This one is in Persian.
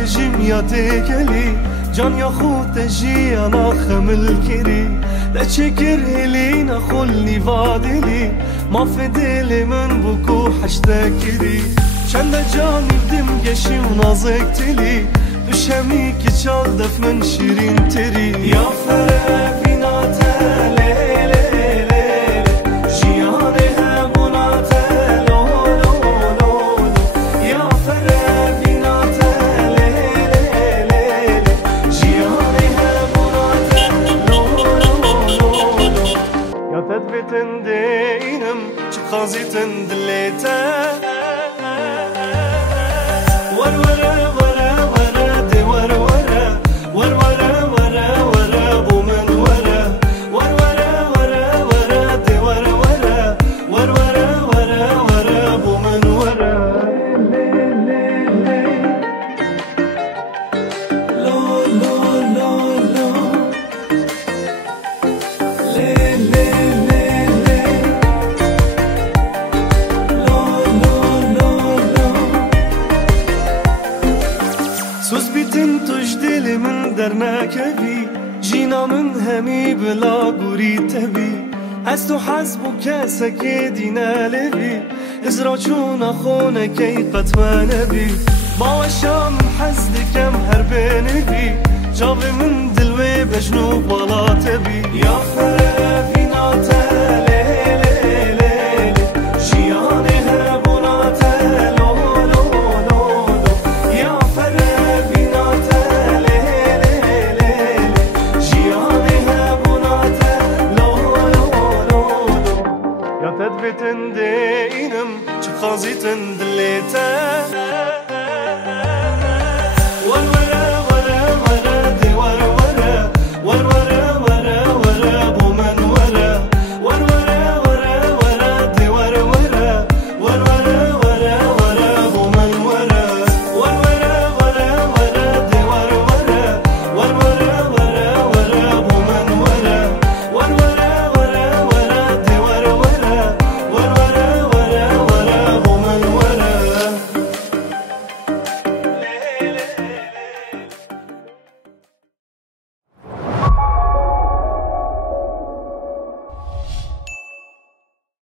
دجیم یا تگلی جان یا خود جی انا خمل کری لچکر هلی نخل نیوادلی ما فی دل من بکو حشته کری چند جانی بدم گشی و نازک تلی دوشمی که چال دف من شیرین تری یا فره بیناته خازيتن دليتا ور ورا ورا ورا دي ور ورا ور ورا ورا ورا ومن ورا ور ورا ورا ورا دي ور ورا ور ورا ورا ورا ومن ورا لو لو لو لو لي لي من در نکبی جینا من همی بلا گوری تبی از تو حزب و کسه که دینه لبی ازرا چون خونه که قطمه نبی با شام حزد کم هر بنبی جاوی من دلوی بجنو بالا تبی یا